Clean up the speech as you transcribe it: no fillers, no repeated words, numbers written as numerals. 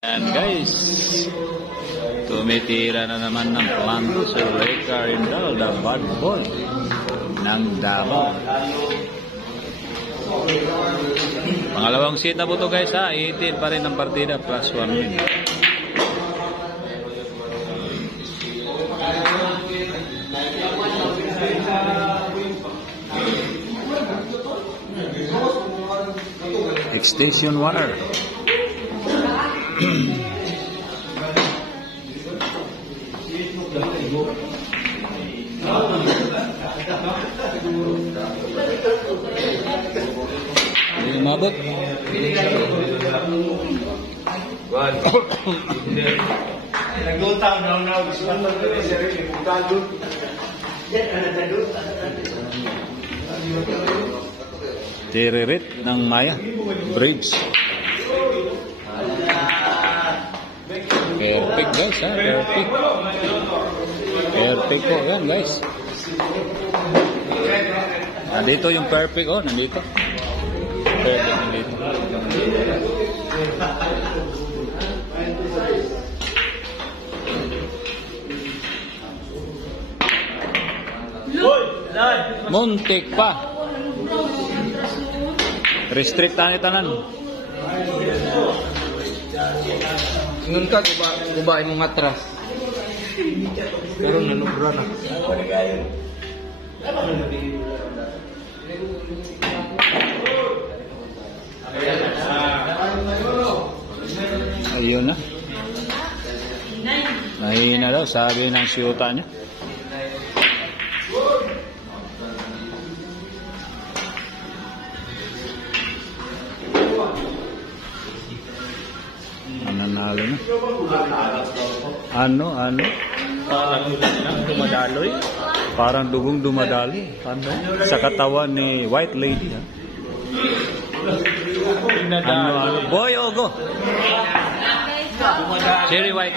Yan guys, tumitira na naman ng planto si Ray Carindal, the bad boy ng Davao. Pangalawang seat na po ito guys ha, 18 pa rin ang partida, plus 1 win. Extension water. Hindi mabot. Nagutang daw gusto ko na sarili bugtado. Tiririt ng Maya Bridge. Perfect guys ha, perfect. Perfect po yan guys. Nandito yung perfect oh, nandito. Perfect nandito. Muntik pa. Restrict tanan. Ngun ka gubain mo matras. Pero nanubra na. Ayun na. Mahina daw, sabi ng siyuta niya. Nanalo na. Ano? Parang dumadaloy. Parang dugong dumadaloy. Sa katawan ni White Lady. Ha? Ano? Boy, Ogo. Cherry White.